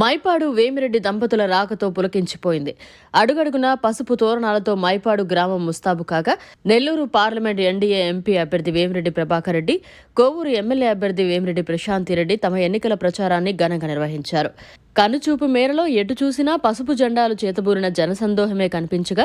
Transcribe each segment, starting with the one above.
మైపాడు వేమిరెడ్డి దంపతుల రాకతో పులకించిపోయింది. అడుగడుగున పసుపు తోరణాలతో మైపాడు గ్రామం ముస్తాబు కాగా నెల్లూరు పార్లమెంట్ ఎన్డీఏ ఎంపీ అభ్యర్థి వేమిరెడ్డి ప్రభాకర్ రెడ్డి కోవూరు ఎమ్మెల్యే అభ్యర్థి వేమిరెడ్డి ప్రశాంతిరెడ్డి తమ ఎన్నికల ప్రచారాన్ని ఘనంగా నిర్వహించారు. కనుచూపు మేరలో ఎటు చూసినా పసుపు జెండాలు చేతబూరిన జనసందోహమే కనిపించగా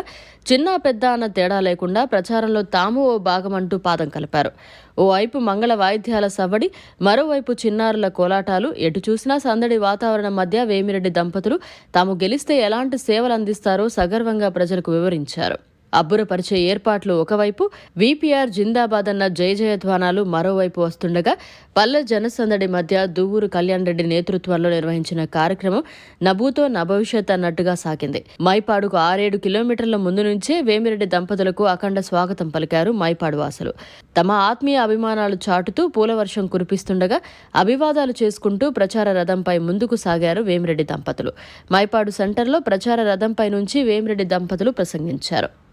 చిన్న పెద్ద అన్న తేడా లేకుండా ప్రచారంలో తాము ఓ భాగమంటూ పాదం కలిపారు. ఓవైపు మంగళ వాయిద్యాల సవ్వడి మరోవైపు చిన్నారుల కోలాటాలు ఎటు చూసినా సందడి వాతావరణం మధ్య వేమిరెడ్డి దంపతులు తాము గెలిస్తే ఎలాంటి సేవలు అందిస్తారో సగర్వంగా ప్రజలకు వివరించారు. అబ్బురపరిచే ఏర్పాట్లు ఒకవైపు వీపీఆర్ జిందాబాద్ అన్న జయ జయధ్వానాలు మరోవైపు వస్తుండగా పల్లె జనసందడి మధ్య దువ్వూరు కళ్యాణ్ రెడ్డి నేతృత్వంలో నిర్వహించిన కార్యక్రమం నభూతో నభవిష్యత్ అన్నట్టుగా సాగింది. మైపాడుకు ఆరేడు కిలోమీటర్ల ముందు నుంచే వేమిరెడ్డి దంపతులకు అఖండ స్వాగతం పలికారు మైపాడు వాసులు. తమ ఆత్మీయ అభిమానాలు చాటుతూ పూలవర్షం కురిపిస్తుండగా అభివాదాలు చేసుకుంటూ ప్రచార రథంపై ముందుకు సాగారు వేమిరెడ్డి దంపతులు. మైపాడు సెంటర్లో ప్రచార రథంపై నుంచి వేమిరెడ్డి దంపతులు ప్రసంగించారు.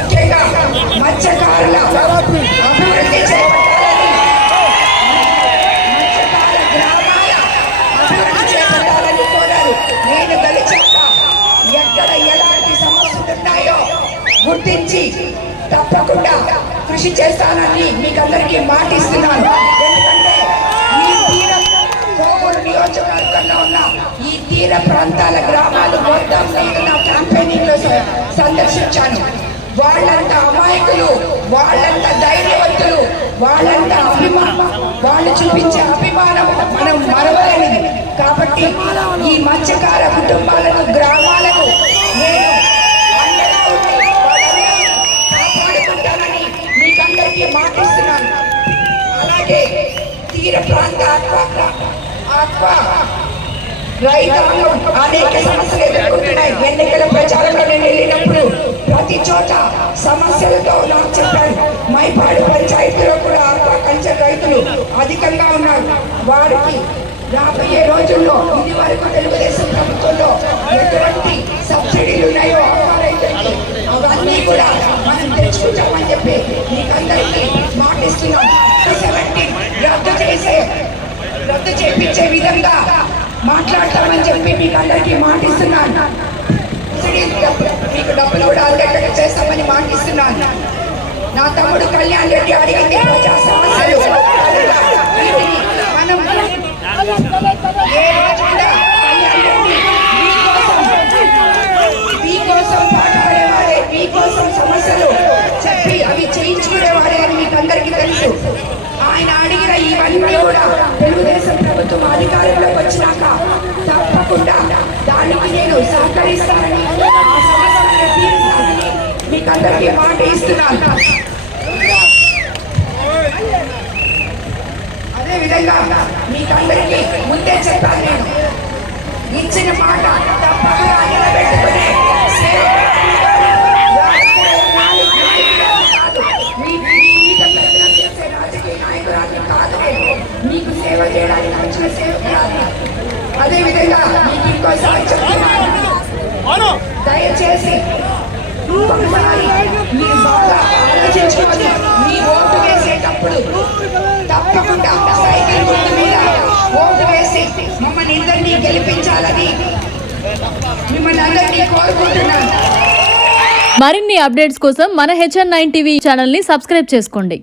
ముఖ్యంగా మత్స్యకారుల అభివృద్ధి చేపట్టాలని మత్స్యకార గ్రామాల అభివృద్ధి చేపట్టాలని కోరారు. నేను గెలిచాక ఎక్కడ ఎలాంటి సమస్యలు ఉన్నాయో గుర్తించి తప్పకుండా కృషి చేస్తానని మీకు అందరికీ మాటిస్తున్నాను. ఎందుకంటే ఈ తీర కోవూరు నియోజకవర్గంలో ఉన్న ఈ తీర ప్రాంతాల గ్రామాలు మొత్తం నేను నా క్యాంపెయినింగ్లో సందర్శించాను. వాళ్ళంత అమాయకులు వాళ్ళంత ధైర్యవంతులు వాళ్ళంత అభిమానం వాళ్ళు చూపించే అభిమానం మనం మరవలేనిది. కాబట్టి ఈ మత్స్యకార కుటుంబాలను గ్రామాలను నేను కాపాడుకుంటానని మీకందరికీ మాటిస్తున్నాను. అలాగే తీర ప్రాంత ఆక్వా ఆక్వా రైతాంగం అనేక సమస్యలు ఎదుర్కొంటున్నాయి ఎన్నికల ప్రచారంలో నేను వెళ్ళినప్పుడు ప్రతి చోట సమస్యలతో నాకు చెప్పాను మైపాడు పంచాయతీలో కూడా ఆక్వా రైతులు అధికంగా ఉన్నారు వారికి రాబోయే రోజుల్లో ఇది వరకు తెలుగుదేశం ప్రభుత్వంలో ఎటువంటి సబ్సిడీలు ఉన్నాయో రైతులకి అవన్నీ కూడా మనం తెచ్చుకుంటామని చెప్పి మీకందరికీ మాటిస్తున్నాం రద్దు చేసే రద్దు చేపించే విధంగా మాట్లాడతామని చెప్పి మీకు అందరికీ మాటిస్తున్నాను. మీకు డబ్బులు కూడా అందేటట్టు చేస్తామని మాటిస్తున్నాను. నా తమ్ముడు కళ్యాణ్ రెడ్డి అడిగింది ప్రజా సమస్యలు. మనం ఏ రోజు కూడా కళ్యాణ్ రెడ్డి మీకోసం మీకోసం పాటుపడేవాడే మీకోసం సమస్యలు చెప్పి అవి చేయించుకునేవాడే అని మీకు అందరికీ తెలుసు. ఆయన అడిగిన ఇవన్నీ కూడా తెలుగుదేశం ప్రభుత్వం అధికారంలోకి వచ్చినాక తప్పకుండా దానికి నేను సహకరిస్తానని మీకు అందరికీ మాట ఇస్తున్నాను. అదే విధంగా మీకు అందరికీ ముందే చెప్పాను నేను. ఇచ్చిన మాట తప్పకుండా గెలిపించాలని మిమ్మల్ని అందరినీ కోరుకుంటున్నాను. మరిన్ని అప్డేట్స్ కోసం మన హెచ్ఎన్ నైన్ టీవీ ఛానల్ని సబ్స్క్రైబ్ చేసుకోండి.